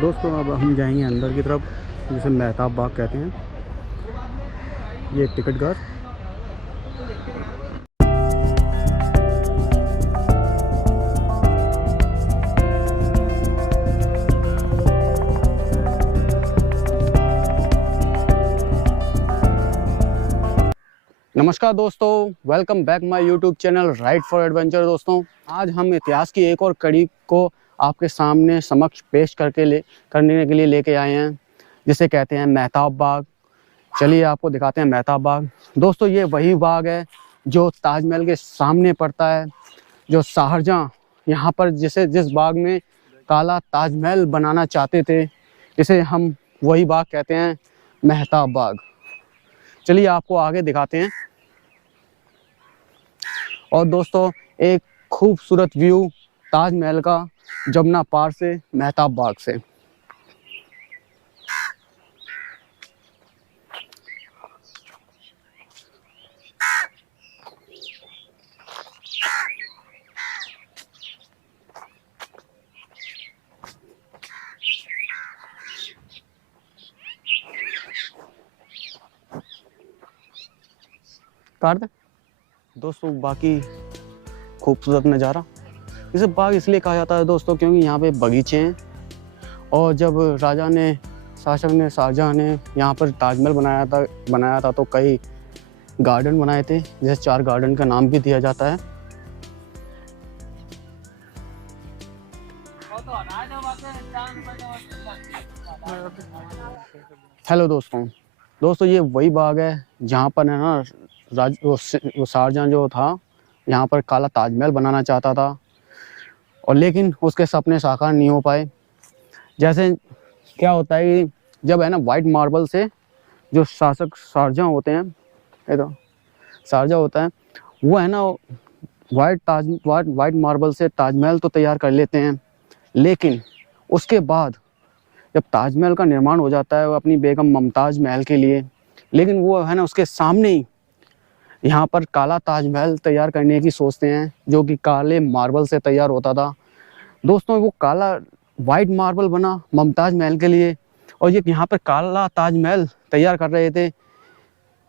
दोस्तों अब हम जाएंगे अंदर की तरफ, जिसे मेहताब बाग कहते हैं। ये टिकट घर। नमस्कार दोस्तों, welcome back my YouTube channel ride for adventure. दोस्तों आज हम इतिहास की एक और कड़ी को आपके सामने समक्ष पेश करने के लिए लेके आए हैं, जिसे कहते हैं मेहताब बाग। चलिए आपको दिखाते हैं मेहताब बाग। दोस्तों ये वही बाग है जो ताजमहल के सामने पड़ता है, जो शाहजहां यहाँ पर जिस बाग में काला ताजमहल बनाना चाहते थे, इसे हम वही बाग कहते हैं, मेहताब बाग। चलिए आपको आगे दिखाते हैं। और दोस्तों एक खूबसूरत व्यू ताजमहल का जमुना पार से, मेहताब बाग से। काट दे दोस्तों, बाकी खूबसूरत नज़ारा। इसे बाग इसलिए कहा जाता है दोस्तों क्योंकि यहाँ पे बगीचे हैं, और जब शाहजहां ने यहाँ पर ताजमहल बनाया था तो कई गार्डन बनाए थे, जैसे 4 गार्डन का नाम भी दिया जाता है। हेलो दोस्तों ये वही बाग है जहाँ पर है ना वो शाहजहां जो था यहाँ पर काला ताजमहल बनाना चाहता था, और लेकिन उसके सपने साकार नहीं हो पाए। जैसे क्या होता है कि जब है ना वाइट मार्बल से जो शाहजहां होते हैं, ये तो शाहजहां होता है, वो है ना वाइट मार्बल से ताजमहल तो तैयार कर लेते हैं, लेकिन उसके बाद जब ताजमहल का निर्माण हो जाता है वो अपनी बेगम मुमताज़ महल के लिए, लेकिन वो है ना उसके सामने ही यहाँ पर काला ताजमहल तैयार करने की सोचते हैं, जो कि काले मार्बल से तैयार होता था। दोस्तों वो काला वाइट मार्बल बना मुमताज़ महल के लिए, और ये यहाँ पर काला ताजमहल तैयार कर रहे थे।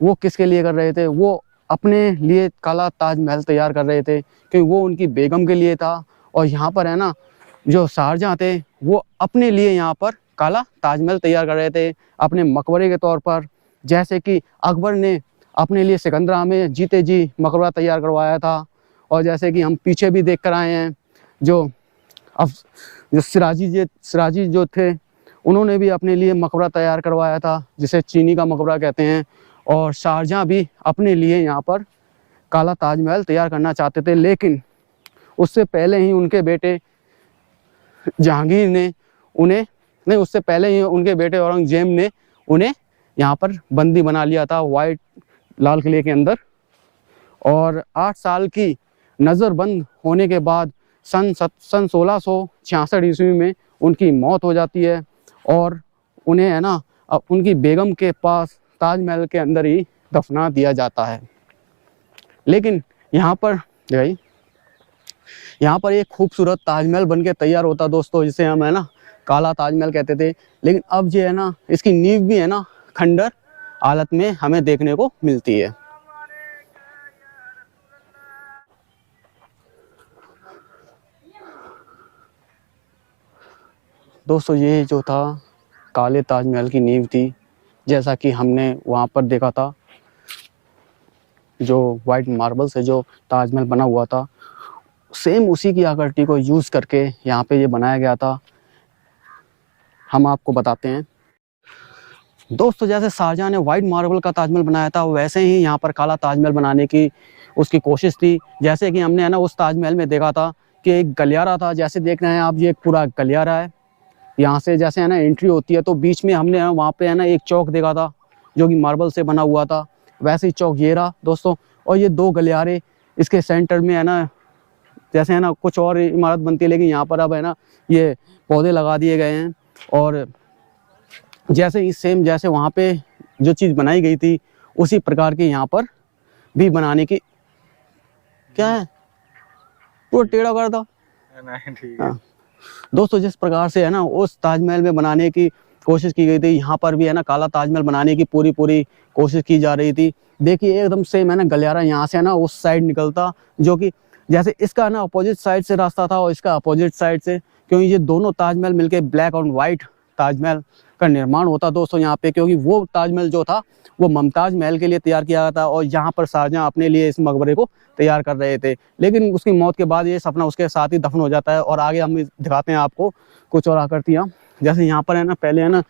वो किसके लिए कर रहे थे? वो अपने लिए काला ताजमहल तैयार कर रहे थे क्योंकि वो उनकी बेगम के लिए था, और यहाँ पर है ना जो शाहजहां थे वो अपने लिए यहाँ पर काला ताजमहल तैयार कर रहे थे अपने मकबरे के तौर पर। जैसे कि अकबर ने अपने लिए सिकंदरा में जीते जी मकबरा तैयार करवाया था, और जैसे कि हम पीछे भी देख कर आए हैं, जो सिराजी जो थे उन्होंने भी अपने लिए मकबरा तैयार करवाया था, जिसे चीनी का मकबरा कहते हैं। और शाहजहां भी अपने लिए यहाँ पर काला ताजमहल तैयार करना चाहते थे, लेकिन उससे पहले ही उनके बेटे जहांगीर ने उन्हें नहीं उससे पहले ही उनके बेटे औरंगजेब ने उन्हें यहाँ पर बंदी बना लिया था वाइट लाल किले के अंदर। और 8 साल की नज़रबंद होने के बाद सन 1666 ईस्वी में उनकी मौत हो जाती है, और उन्हें है ना उनकी बेगम के पास ताजमहल के अंदर ही दफना दिया जाता है। लेकिन यहाँ पर एक खूबसूरत ताजमहल बन के तैयार होता दोस्तों, जिसे हम है ना काला ताजमहल कहते थे। लेकिन अब जो है ना इसकी नींव भी है ना खंडर हालत में हमें देखने को मिलती है। दोस्तों ये जो था काले ताजमहल की नींव थी, जैसा कि हमने वहाँ पर देखा था, जो वाइट मार्बल से जो ताजमहल बना हुआ था, सेम उसी की आकृति को यूज़ करके यहाँ पे ये बनाया गया था। हम आपको बताते हैं दोस्तों, जैसे शाहजहां ने वाइट मार्बल का ताजमहल बनाया था, वैसे ही यहाँ पर काला ताजमहल बनाने की उसकी कोशिश थी। जैसे कि हमने है ना उस ताजमहल में देखा था कि एक गलियारा था, जैसे देख रहे हैं आप, ये एक पूरा गलियारा है। यहाँ से जैसे है ना एंट्री होती है तो बीच में हमने वहाँ पे है ना एक चौक देखा था जो कि मार्बल से बना हुआ था, वैसे ही चौक ये रहा दोस्तों। और ये 2 गलियारे इसके सेंटर में है ना, जैसे है ना कुछ और इमारत बनती है, लेकिन यहाँ पर अब है ना ये पौधे लगा दिए गए हैं। और जैसे ही सेम जैसे वहाँ पे जो चीज़ बनाई गई थी उसी प्रकार की यहाँ पर भी बनाने की, क्या है पूरा टेढ़ा कर दो। नहीं ठीक है। दोस्तों जिस प्रकार से है ना उस ताजमहल में बनाने की कोशिश की गई थी, यहाँ पर भी है ना काला ताजमहल बनाने की पूरी पूरी कोशिश की जा रही थी। देखिए एकदम सेम है ना गलियारा यहाँ से है ना उस साइड निकलता, जो कि जैसे इसका ना अपोजिट साइड से रास्ता था और इसका अपोजिट साइड से, क्योंकि ये दोनों ताजमहल मिलके ब्लैक और वाइट ताजमहल का निर्माण होता दोस्तों यहाँ पे। क्योंकि वो ताजमहल जो था वो मुमताज महल के लिए तैयार किया गया था और यहाँ पर शाहजहां अपने लिए इस मकबरे को तैयार कर रहे थे। लेकिन उसकी मौत के बाद ये सपना उसके साथ ही दफन हो जाता है। और आगे हम दिखाते हैं आपको कुछ और आकृतियाँ। जैसे यहाँ पर है ना पहले है ना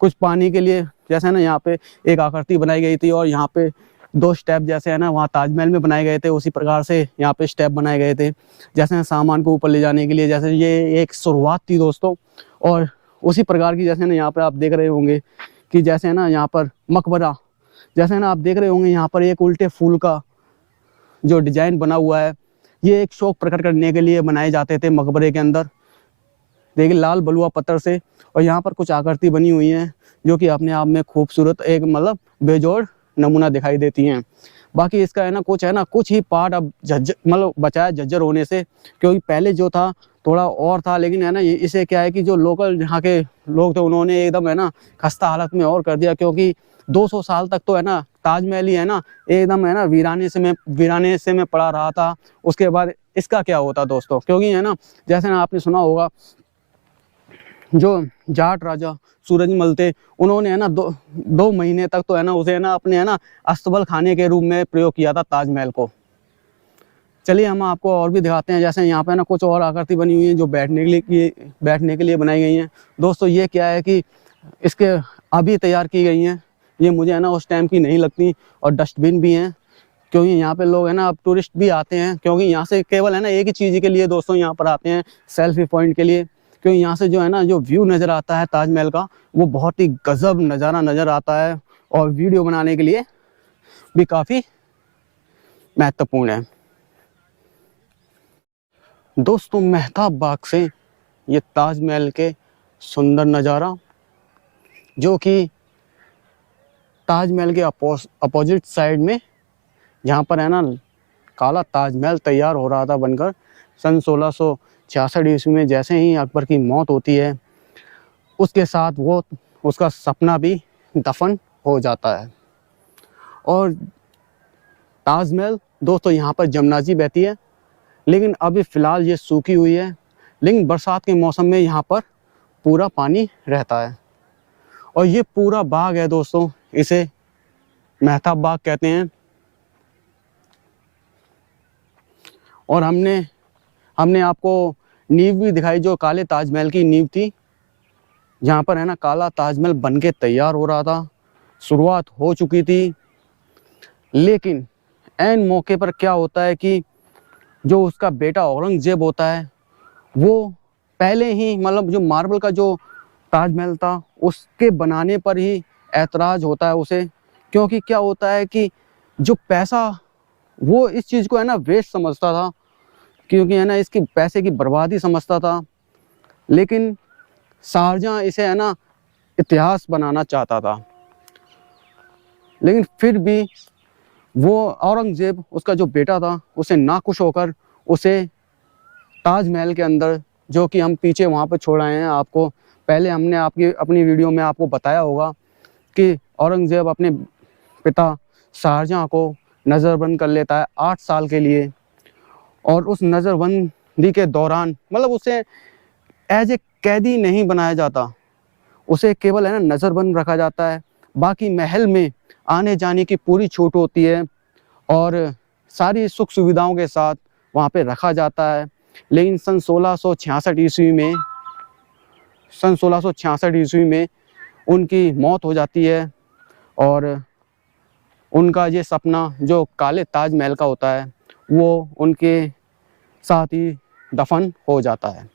कुछ पानी के लिए जैसे है ना यहाँ पे एक आकृति बनाई गई थी और यहाँ पे 2 स्टेप जैसे है ना वहाँ ताजमहल में बनाए गए थे, उसी प्रकार से यहाँ पे स्टेप बनाए गए थे जैसे सामान को ऊपर ले जाने के लिए। जैसे ये एक शुरुआत थी दोस्तों। और उसी प्रकार की जैसे ना यहाँ पे आप देख रहे होंगे कि जैसे है ना यहाँ पर मकबरा, जैसे है ना आप देख रहे होंगे यहाँ पर एक उल्टे फूल का जो डिजाइन बना हुआ है, ये एक शौक प्रकट करने के लिए बनाए जाते थे मकबरे के अंदर। देखिए लाल बलुआ पत्थर से, और यहाँ पर कुछ आकृति बनी हुई हैं जो कि अपने आप में खूबसूरत एक मतलब बेजोड़ नमूना दिखाई देती हैं। बाकी इसका है ना कुछ ही पार्ट अब मतलब बचा है जर्जर होने से, क्योंकि पहले जो था थोड़ा और था। लेकिन है ना इसे क्या है कि जो लोकल यहाँ के लोग थे उन्होंने एकदम है ना खस्ता हालत में और कर दिया। क्योंकि 200 साल तक तो है ना ताजमहल ही है ना एकदम है ना वीराने से में पड़ा रहा था। उसके बाद इसका क्या होता दोस्तों, क्योंकि है ना जैसे ना आपने सुना होगा जो जाट राजा सूरजमल थे, उन्होंने है ना दो महीने तक तो है ना उसे है ना अपने है ना अस्तबल खाने के रूप में प्रयोग किया था ताजमहल को। चलिए हम आपको और भी दिखाते हैं। जैसे यहाँ पे ना कुछ और आकृति बनी हुई है जो बैठने के लिए बनाई गई हैं दोस्तों। ये क्या है कि इसके अभी तैयार की गई हैं, ये मुझे है ना उस टाइम की नहीं लगती। और डस्टबिन भी हैं, क्योंकि यहाँ पे लोग है ना अब टूरिस्ट भी आते हैं, क्योंकि यहाँ से केवल है ना एक ही चीज़ के लिए दोस्तों यहाँ पर आते हैं, सेल्फी पॉइंट के लिए। क्योंकि यहाँ से जो है ना जो व्यू नज़र आता है ताजमहल का, वो बहुत ही गजब नज़ारा नज़र आता है और वीडियो बनाने के लिए भी काफ़ी महत्वपूर्ण है दोस्तों। मेहताब बाग से ये ताजमहल के सुंदर नज़ारा, जो कि ताजमहल के अपोजिट साइड में जहाँ पर है ना काला ताजमहल तैयार हो रहा था बनकर सन 1666 ईस्वी में। जैसे ही अकबर की मौत होती है उसके साथ वो उसका सपना भी दफन हो जाता है। और ताजमहल दोस्तों यहाँ पर जमुना जी बहती है, लेकिन अभी फ़िलहाल ये सूखी हुई है। लेकिन बरसात के मौसम में यहाँ पर पूरा पानी रहता है। और ये पूरा बाग है दोस्तों, इसे मेहताब बाग कहते हैं। और हमने आपको नींव भी दिखाई जो काले ताजमहल की नींव थी, जहाँ पर है ना काला ताजमहल बनके तैयार हो रहा था, शुरुआत हो चुकी थी। लेकिन ऐन मौके पर क्या होता है कि जो उसका बेटा औरंगजेब होता है, वो पहले ही मतलब जो मार्बल का जो ताजमहल था उसके बनाने पर ही ऐतराज़ होता है उसे। क्योंकि क्या होता है कि जो पैसा, वो इस चीज़ को है ना वेस्ट समझता था, क्योंकि है ना इसकी पैसे की बर्बादी समझता था। लेकिन शाहजहां इसे है ना इतिहास बनाना चाहता था। लेकिन फिर भी वो औरंगजेब, उसका जो बेटा था, उसे नाखुश होकर उसे ताजमहल के अंदर, जो कि हम पीछे वहाँ पर छोड़ आए हैं आपको, पहले हमने अपनी वीडियो में आपको बताया होगा कि औरंगजेब अपने पिता शाहजहां को नज़रबंद कर लेता है 8 साल के लिए। और उस नज़रबंदी के दौरान मतलब उसे एज ए कैदी नहीं बनाया जाता, उसे केवल है ना नज़रबंद रखा जाता है। बाकी महल में आने जाने की पूरी छूट होती है और सारी सुख सुविधाओं के साथ वहाँ पे रखा जाता है। लेकिन सन 1666 ईस्वी में उनकी मौत हो जाती है और उनका ये सपना जो काले ताजमहल का होता है वो उनके साथ ही दफन हो जाता है।